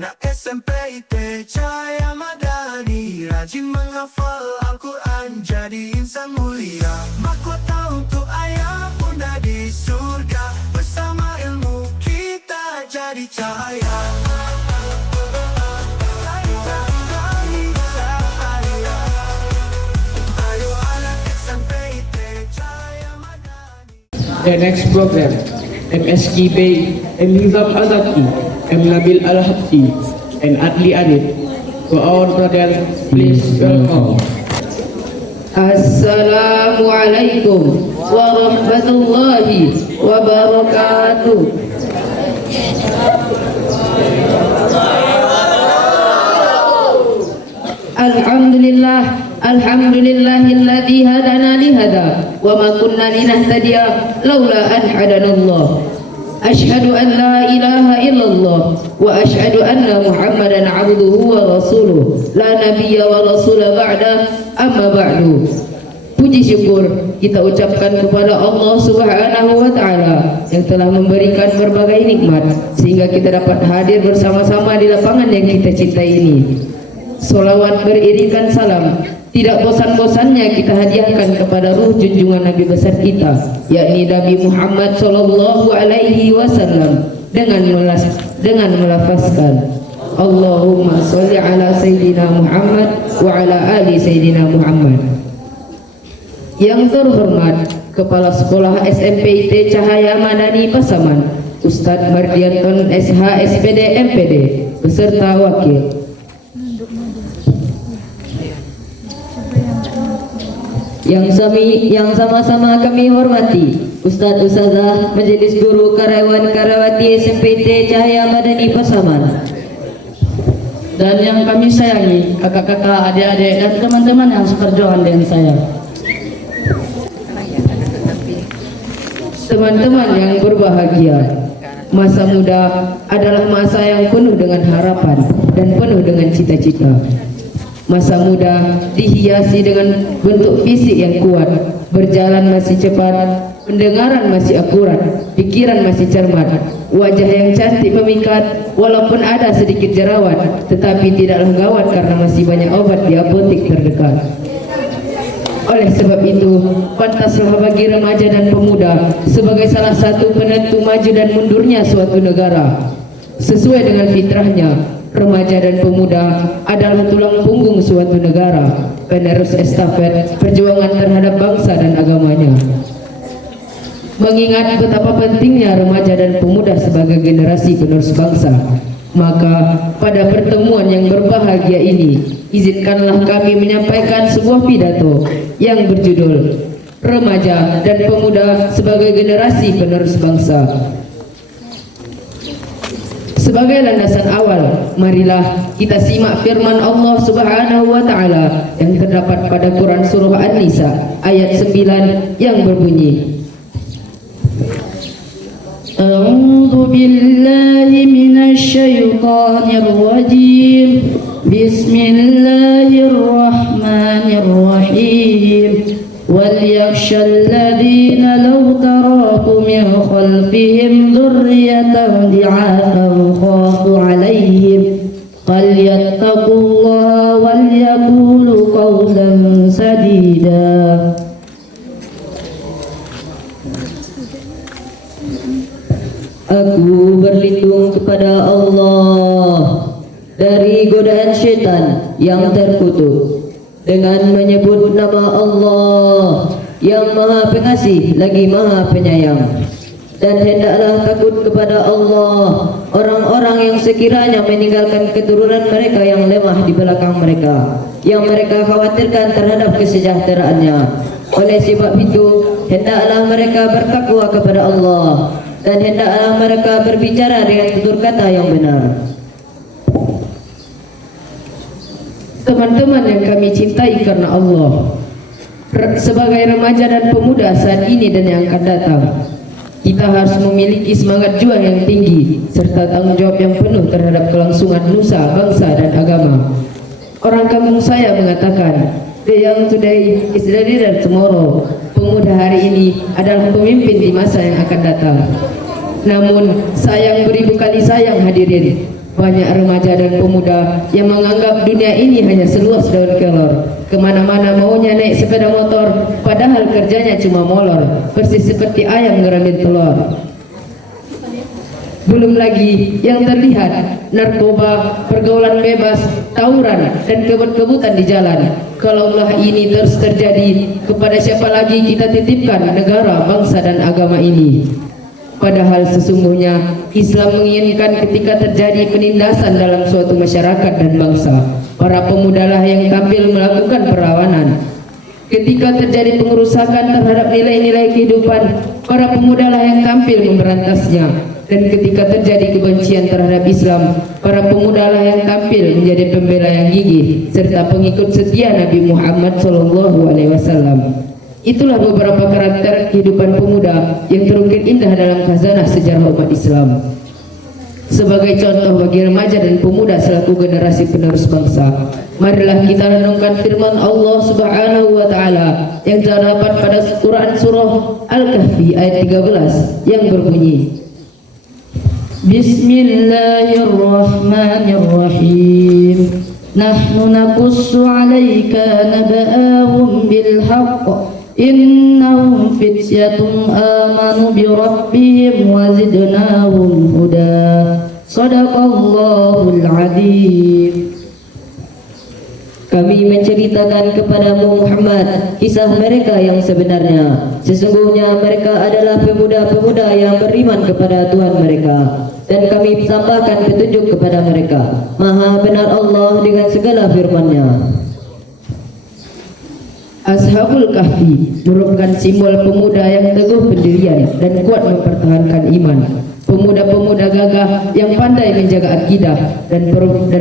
Anak SMP IT Cahaya Madani, rajin menghafal Al-Quran, jadi insan mulia. Mahkota untuk ayah bunda di surga, bersama ilmu kita jadi cahaya. Ayo anak SMP IT Cahaya Madani. The next program, MSK Bay, M. Hizam Azaki, M. Nabil Al-Habsi, and Adli Arif. For our brothers, please welcome. Assalamualaikum warahmatullahi wabarakatuh. Alhamdulillahilladzi hadana lihada wa ma kunna linahtadiya laula an hadanallah. Ashhadu an la ilaha illallah wa ashhadu anna Muhammadan abduhu wa rasuluh, la nabiyya wa rasula ba'da, amma ba'du. Puji syukur kita ucapkan kepada Allah Subhanahu wa taala yang telah memberikan berbagai nikmat sehingga kita dapat hadir bersama-sama di lapangan yang kita cintai ini. Salawat beriringan salam tidak bosan-bosannya kita hadiahkan kepada ruh junjungan Nabi besar kita, yakni Nabi Muhammad sallallahu alaihi wasallam dengan melafazkan Allahumma sholli ala Sayyidina Muhammad wa ala ali Sayyidina Muhammad. Yang terhormat Kepala Sekolah SMP IT Cahaya Madani Pasaman, Ustadz Mardianton SH SPD MPD beserta wakil. Yang sama-sama kami hormati Ustadz Ustazah, Majelis Guru, Karyawan Karyawati SMP IT Cahaya Madani Pasaman, dan yang kami sayangi kakak-kakak, adik-adik, dan teman-teman yang seperjuangan dengan saya. Teman-teman yang berbahagia, masa muda adalah masa yang penuh dengan harapan dan penuh dengan cita-cita. Masa muda dihiasi dengan bentuk fisik yang kuat, berjalan masih cepat, pendengaran masih akurat, pikiran masih cermat, wajah yang cantik memikat, walaupun ada sedikit jerawat, tetapi tidaklah gawat karena masih banyak obat di apotek terdekat. Oleh sebab itu, pantaslah bagi remaja dan pemuda sebagai salah satu penentu maju dan mundurnya suatu negara. Sesuai dengan fitrahnya, remaja dan pemuda adalah tulang punggung suatu negara, penerus estafet perjuangan terhadap bangsa dan agamanya. Mengingat betapa pentingnya remaja dan pemuda sebagai generasi penerus bangsa, maka pada pertemuan yang berbahagia ini, izinkanlah kami menyampaikan sebuah pidato yang berjudul Remaja dan Pemuda sebagai Generasi Penerus Bangsa. Sebagai landasan awal, marilah kita simak firman Allah Subhanahu wa taala yang terdapat pada Quran surah An-Nisa ayat 9 yang berbunyi, A'udzu billahi minasy syaithanir rajim. Bismillahirrahmanirrahim. وَلْيَخْشَ الَّذِينَ لَوْ تَرَكُوا مِنْ خَلْفِهِمْ ذُرِّيَّةً ضِعَافًا خَافُوا عَلَيْهِمْ فَلْيَتَّقُوا اللَّهَ وَلْيَقُولُوا قَوْلًا سَدِيدًا. Aku berlindung kepada Allah dari godaan syaitan yang terkutuk dengan menyebut nama Allah yang Maha Pengasih lagi Maha Penyayang. Dan hendaklah takut kepada Allah orang-orang yang sekiranya meninggalkan keturunan mereka yang lemah di belakang mereka, yang mereka khawatirkan terhadap kesejahteraannya. Oleh sebab itu, hendaklah mereka bertakwa kepada Allah, dan hendaklah mereka berbicara dengan tutur kata yang benar. Teman-teman yang kami cintai karena Allah, sebagai remaja dan pemuda saat ini dan yang akan datang, kita harus memiliki semangat juang yang tinggi serta tanggung jawab yang penuh terhadap kelangsungan nusa, bangsa, dan agama. Orang kampung saya mengatakan, the young today is the leader tomorrow. Pemuda hari ini adalah pemimpin di masa yang akan datang. Namun sayang beribu kali sayang hadirin, Banyak remaja dan pemuda yang menganggap dunia ini hanya seluas daun kelor. Kemana-mana maunya naik sepeda motor, padahal kerjanya cuma molor, persis seperti ayam ngerambil telur. Belum lagi yang terlihat narkoba, pergaulan bebas, tawuran, dan kebut-kebutan di jalan. Kalaulah ini terus terjadi, kepada siapa lagi kita titipkan negara, bangsa, dan agama ini? Padahal sesungguhnya Islam menginginkan ketika terjadi penindasan dalam suatu masyarakat dan bangsa, para pemudalah yang tampil melakukan perlawanan. Ketika terjadi pengerusakan terhadap nilai-nilai kehidupan, para pemudalah yang tampil memberantasnya. Dan ketika terjadi kebencian terhadap Islam, para pemudalah yang tampil menjadi pembela yang gigih serta pengikut setia Nabi Muhammad SAW. Itulah beberapa karakter kehidupan pemuda yang terukir indah dalam khazanah sejarah umat Islam. Sebagai contoh bagi remaja dan pemuda selaku generasi penerus bangsa, marilah kita renungkan firman Allah Subhanahu wa taala yang terdapat pada Quran surah Al-Kahfi ayat 13 yang berbunyi, Bismillahirrahmanirrahim. Nahnu naqussu 'alaika naba'ahum bil haqq. Innahum fityatun amanu bi rabbihim wa zidnahum huda. Shadaqallahul adzim. Kami menceritakan kepadamu Muhammad kisah mereka yang sebenarnya. Sesungguhnya mereka adalah pemuda-pemuda yang beriman kepada Tuhan mereka, dan kami tambahkan petunjuk kepada mereka. Maha benar Allah dengan segala firman-Nya. Ashabul Kahfi merupakan simbol pemuda yang teguh pendirian dan kuat mempertahankan iman. Pemuda-pemuda gagah yang pandai menjaga akidah, dan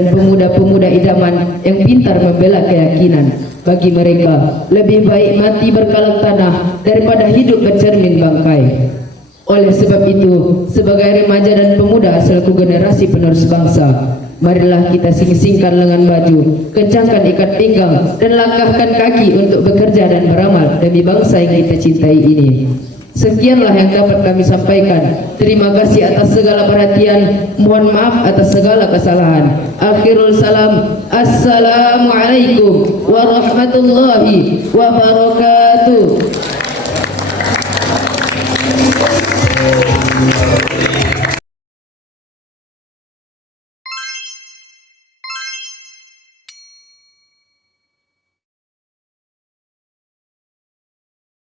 pemuda-pemuda idaman yang pintar membela keyakinan. Bagi mereka, lebih baik mati berkalang tanah daripada hidup bercermin bangkai. Oleh sebab itu, sebagai remaja dan pemuda selaku generasi penerus bangsa, marilah kita sing-singkan lengan baju, kencangkan ikat pinggang, dan langkahkan kaki untuk bekerja dan beramal demi bangsa yang kita cintai ini. Sekianlah yang dapat kami sampaikan. Terima kasih atas segala perhatian. Mohon maaf atas segala kesalahan. Akhirul salam. Assalamualaikum warahmatullahi wabarakatuh.